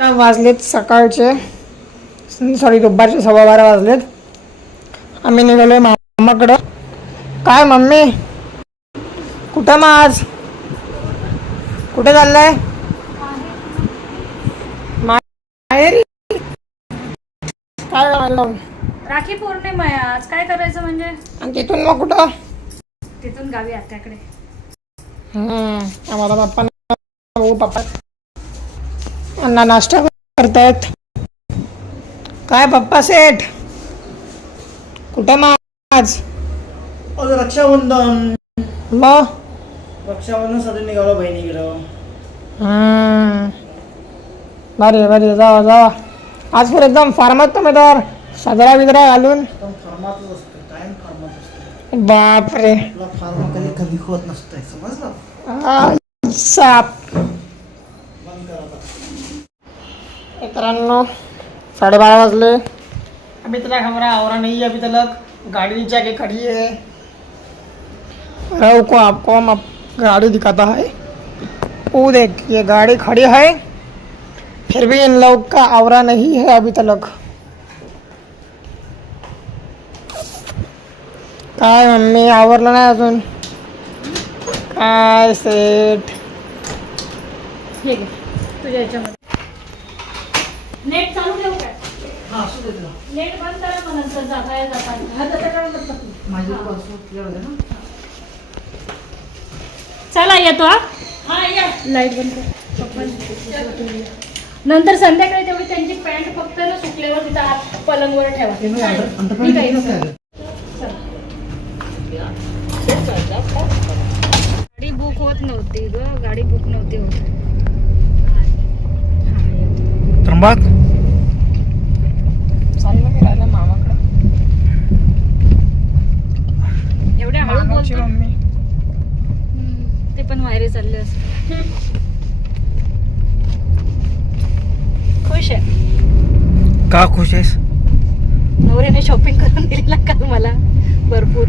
आता वाजलेत सकाळचे, सॉरी दुपारचे 12:15 वाजलेत. आम्ही निघालोय मामाकडं. काय मम्मी कुठं मग आज कुठे चाललंय? माहेरी. काय झालं? राखी पौर्णिमा आहे आज, काय करायचं म्हणजे? आणि तिथून मग कुठं? तिथून गावी आत्याकडे. आम्हाला पप्पा अण्णा नाश्ता करतायत. काय पप्पा सेठ कुठं मग आज? रक्षाबंधन मग साठी निघालो बहिणीकडं. बरे जावा जावा. आज पण एकदम फार्मात तुम्ही तर सदरा बिदरा घालून. एकदम फार्मातच असतो, कायम फार्मात असतो. बापरे, आपला फार्मा कधी कमी होत नसतंय, समजलं? साप. बंद करा आता. मित्रांनो 12:30 वाजले. अभी तक हमारा आवरा नहीं है. अभी तक गाड़ी नीचे आके खड़ी है. रुको आपको हम गाड़ी दिखाता है. वो देखिए गाड़ी खड़ी है, फिर भी इन लोग का आवरा नहीं है अभी तक. काय मम्मी आवरलं नाही अजून? काय सेठ हे घे तुझ्या याच्यामध्ये. नेट चालू ठेवू काय? हा, असू दे तुला. नेट बंद करा मग नंतर जाता. माझी पासवर्ड क्लिअर आहे ना? चला येतो. हा या. लाईट बंद कर. नंतर संध्याकाळी तेवढी त्यांची पॅन्ट फक्त ना सुकल्यावर तिथं आत पलंगवर ठेवा. ठीक आहे. गाडी बुक होत नव्हती ग, गाडी बुक नव्हती होत. त्र्यंबक चाललं मी राहिला मामाकडं. एवढ्या हळू मामाची बोलतो. मम्मी ते पण वायरे चालले असते. खुश आहे. का खुश आहेस? नवऱ्याने शॉपिंग करून दिली ना काल मला भरपूर.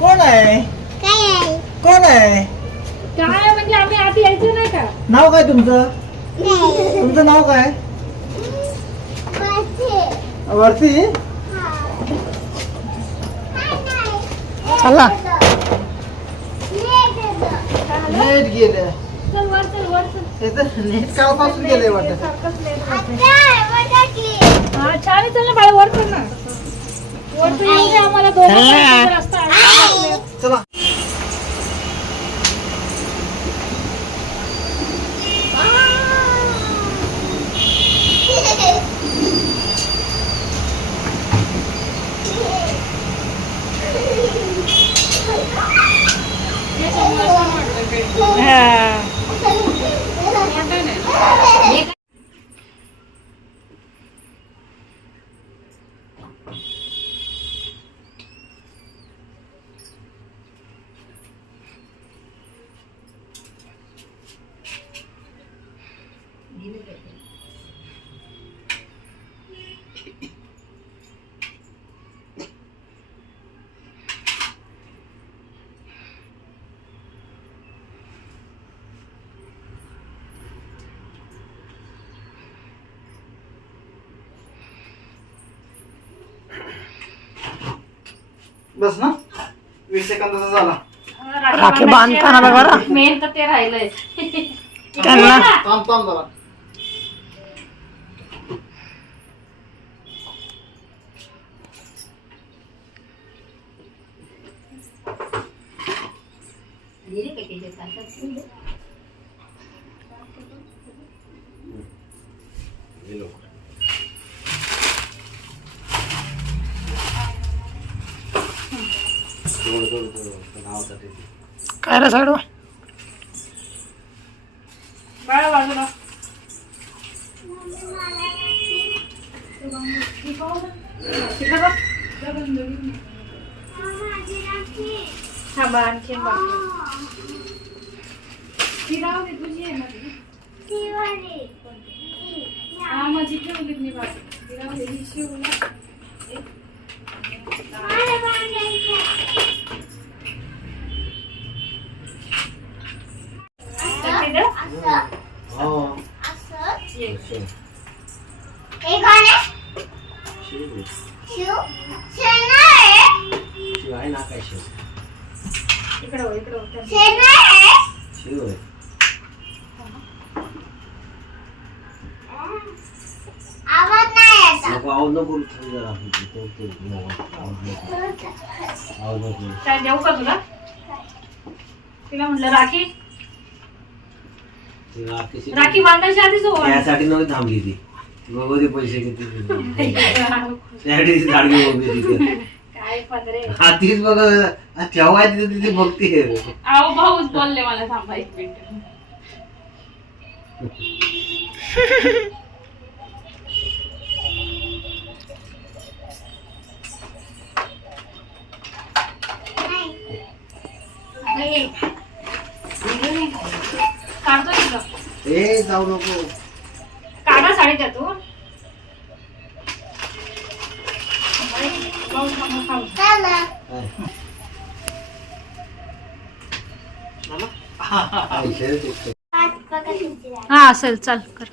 कोण आहे? कोण आहे? काय म्हणजे आम्ही आत यायचं नाही का? नाव काय तुमचं? तुमचं नाव काय? वरती. चला नेट गेलं. चल वर चल. नेट कालपासून गेलंय वाटत. हा छान आहे. चल ना बाळा वर चल ना. वर तर येऊ दे आम्हाला. दोन रस्ता आहे. चला. बस ना, 20 सेकंदाचा झाला. राखी बांधताना बघा मेन तर ते राहिलंय. त्यांना. थांब जरा. काय रे साडू? बाळा बाजूला. तिकडे बघ. थांबा आणखी बाकी. ती राहू दे, तुझी आहे ना ती. हा माझी ठेवली मी बाकी. ती राहू दे, ही शिवला. इकडे हो, इकडे हो. काय देऊ का तुला? तिला म्हटलं राखी राखी बांधायच्या आधीच हो. त्यासाठी नव्हती थांबली ती बघू पैसे किती त्यासाठी झाडगी उभी तिथे. काय पदरे. हा तीच बघ केव्हा तिथे बघते. अहो भाऊच बोलले मला, थांबा 1 मिनिट. काढतो तिथं. ए जाऊ नको. काढा साडी त्यातून. भाऊ थांबा, थांबा. हा असेल, चल कर.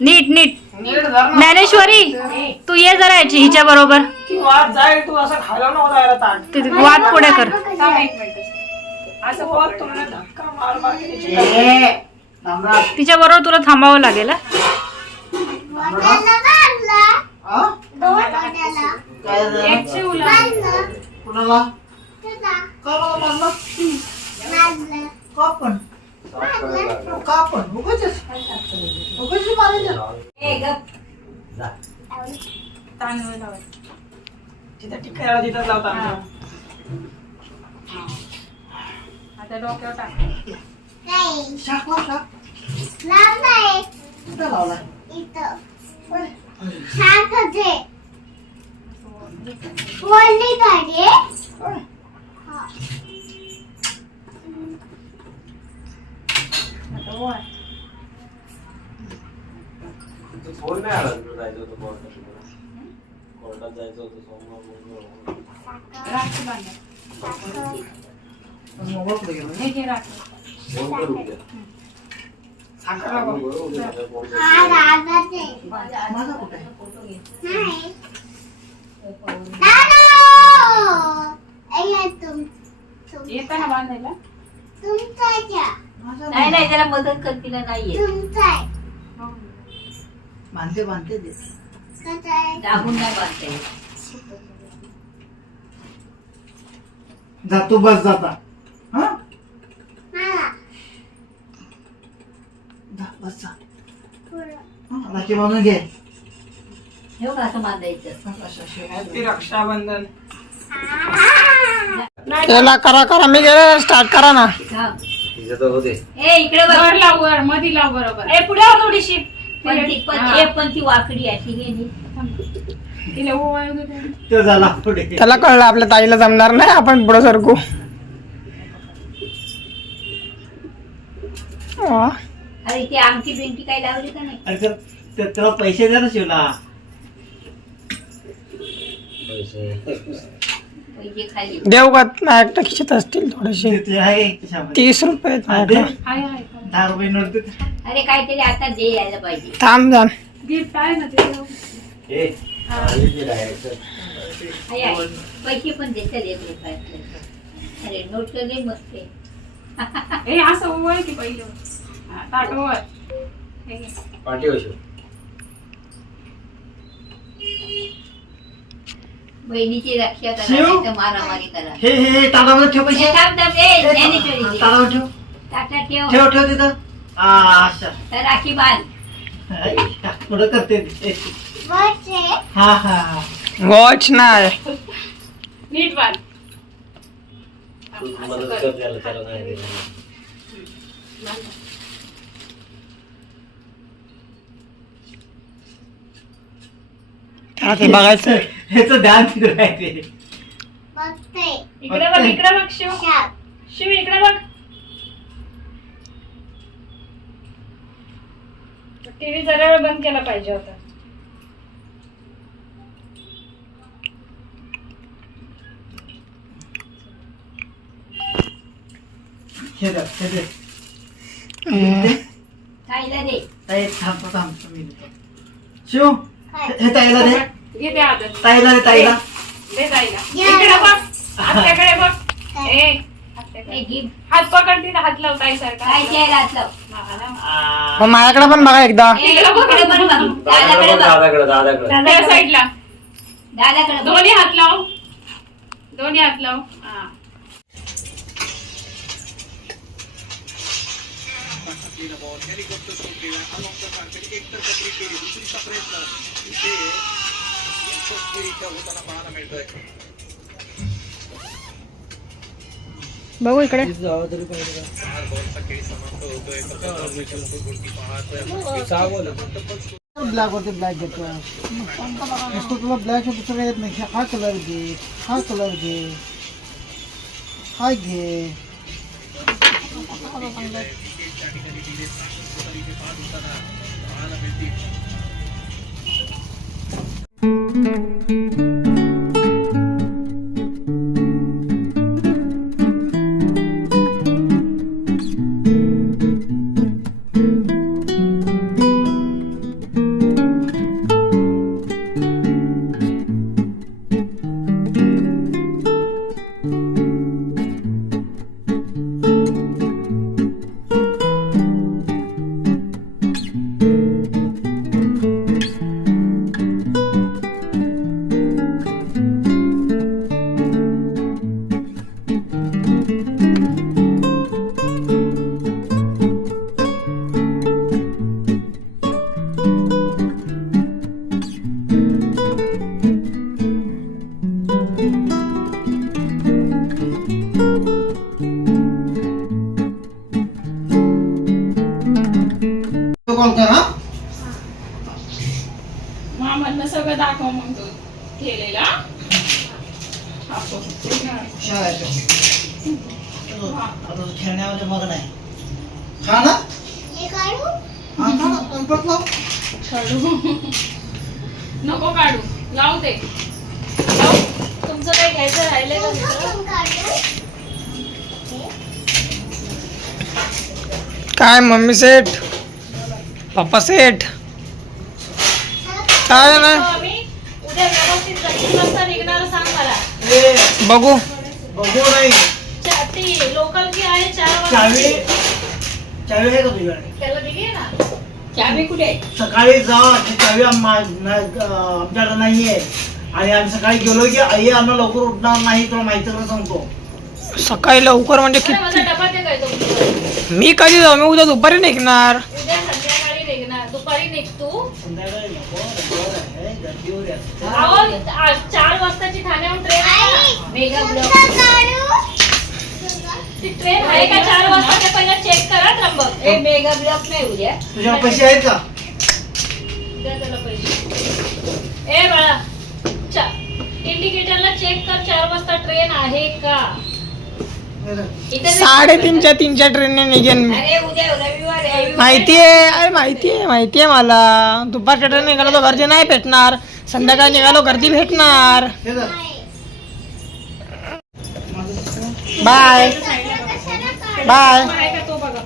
नीट नीट. ज्ञानेश्वरी तू ये जरा याची हिच्या बरोबर. ती वाद जाईल, तू असं खायला नको जायला ताट. वाद पुढे कर. असं बघ, तुला धक्का मार मार की तिची. तिच्या बरोबर तुला थांबावं लागेल. तिथं टिकायला तिथं लावता. आता डोक्यावर टाक. फोन नाही आला तुला जायचं होतं कोर्टात जायचं होतं सोमवार. राखी बांधा. हे घे राखी. फोन कर उद्या. येताना बांधायला. नाही नाही, त्याला मदत करतील नाहीये. बांधते बांधते दे. दाबून नाही बांधता येत. जातो बस जाता. हा जा, बस जा. राखी बांधून घे. ठेव का असं बांधायचं. हॅपी रक्षाबंधन. त्याला करा करा, मी गेले स्टार्ट करा ना. हा. तिचं तर होते. ए इकडे बघ. वर लाव, वर मध्ये लाव. बरोबर. ए पुढे हो थोडीशी. पण ती वाकडी अशी गेली. तिला ओवाळू दे. तो झाला पुढे. त्याला कळलं आपल्या ताईला जमणार नाही, आपण पुढे सरकू. अरे ती आमची बिंटी काय लावली का नाही. अरे त्याला पैसे द्या ना शिवला. पैसे खाली. देऊ का? नायकटा खिचत असतील थोडेसे. ते आहे खिशामध्ये. 30 रुपये हाय हाय. 10 रुपये नोट दे. अरे काहीतरी आता दे यायला पाहिजे. थांब जाण. गिफ्ट आहे ना ते. ए आली डायरेक्ट. आहे, आहे. पैसे पण देतात 1 रुपयातले. अरे नोट तर लई मस्त आहे. ए असं ओवाळ की पहिलं. हा ताट ओवाळ. हे घे. पाठी होशो. बहिणीची रक्षा करा शिव. नाही तर मारामारी करा. हे ताटामध्ये ठेव पैसे. ए, थांब, थांब. ए, ज्ञानेश्वरी दे. ताटावर ठेव. ताटात ठेव. ठेव ठेव तिथं. अच्छा. तर राखी बांध. पुढं करते ते. हा हा. वॉच नाही. नीट बांध. मदत कर त्याला, त्याला नाही दिलं. हा ते बघायचं. ह्याचं ध्यान तिकडे आहे ते. इकडे बघ, इकडे बघ शिव. शिव इकडे बघ. टीव्ही जरा वेळ बंद केला पाहिजे होता. हे बघ, हे दे. खायला दे. ताई, थांब मी देतो. शिव हे ताईला दे. घे ते हातात. ताईला दे, ताईला. दे जायला. इकडे बघ. आत्याकडे बघ. आत्याकडे. हे घे. हात पकड तिला, हात लाव ताई सारखा. काय द्यायला घातलं? मग माझ्याकडे पण बघा एकदा. इकडे बघ, इकडे बघ. दादाकडे बघ. दादाकडे त्या साईडला. दादाकडे बघ. दोन्ही हात लाव. दोन्ही हात लाव. हा. बघू इकडे. ब्लॅक वरती ब्लॅक घेतो. नुसतं तुला ब्लॅक दुसरं काही येत नाही. हा कलर घे, हा कलर घे, हा घे. कॉल करा. मामांना सगळं दाखव मग तू केलेला. आता खेळण्यामध्ये मग नाही. खा ना. हा, खा ना. पंपट लाव. काढू नको काढू, लावू ते. लावू. तुमचं काही घ्यायचं राहिलंय का दुसरं? काय मम्मी सेठ, पप्पा सेठ, काय नाही आम्ही उद्या व्यवस्थित किती वाजता निघणार सांग मला. ए, बघू. बघू नाही. ती लोकल की आहे 4 चावी वाजता. चावी आहे का तुझ्याकडे? त्याला दिली ना चावी. कुठे आहे? सकाळी जा. ती चावी आमच्याकडे नाहीये. आणि आम्ही सकाळी गेलो की आई आम्हाला लवकर उठणार नाही. तुला माहिती तर सांगतो. सकाळी लवकर म्हणजे अरे, माझा किती? डबा ते काय तो? मी कधी जाऊ? मी उद्या दुपारी निघणार. उद्या संध्याकाळी निघणार. दुपारी निघतो. संध्याकाळी नको, रविवार आहे, गर्दीवर आहे. अहो, 4 वाजताची ठाण्याहून ट्रेन आहे. Mega block. ती ट्रेन आहे का 4 वाजता ते पहिला चेक करा त्र्यंबक. ए, मेगा ब्लॉक नाही उद्या. तुझ्या पैसे आहेत का? द्या त्याला पैसे. ए बाळा, इंडिकेटरला चेक कर 4 वाजता ट्रेन आहे का. इथं 3:30च्या 3च्या ट्रेनने निघेन मी. अरे उद्या रविवार आहे. माहितीये, अरे माहितीये मला. दुपारच्या ट्रेन निघालो तर गर्दी नाही भेटणार. संध्याकाळी निघालो गर्दी भेटणार. हे धर. Bye bye. आहे का तो बघा.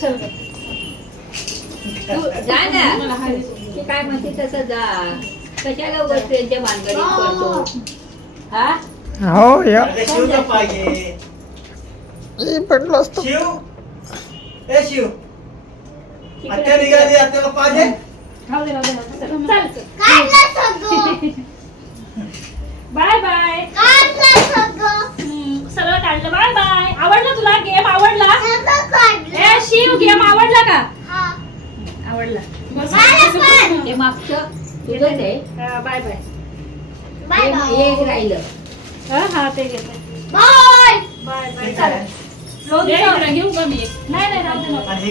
चल ग. तू जा ना. ते काय म्हणते तसं जा. कशाला उगाच ट्रेनच्या भानगडीत पडतो? हा, हो या अरे शिवचा पाहिजे. पडलो असतो. शिव, ए शिव, आत्या निघाली. आत्याला पाहिजे. राहू दे, राहू दे, राहू दे. चल, चल. Bye bye. सगळं काढलं. Bye bye. आवडलं तुला गेम? आवडला? ए शिव, गेम आवडला का? आवडला. ते मागचं तुझंच आहे. Bye bye. हे एक राहिलं. हा ते घेते. Bye bye. चालेल. लोणचं घेऊ का मी? नाही नाही, राहू दे नको. आणि हे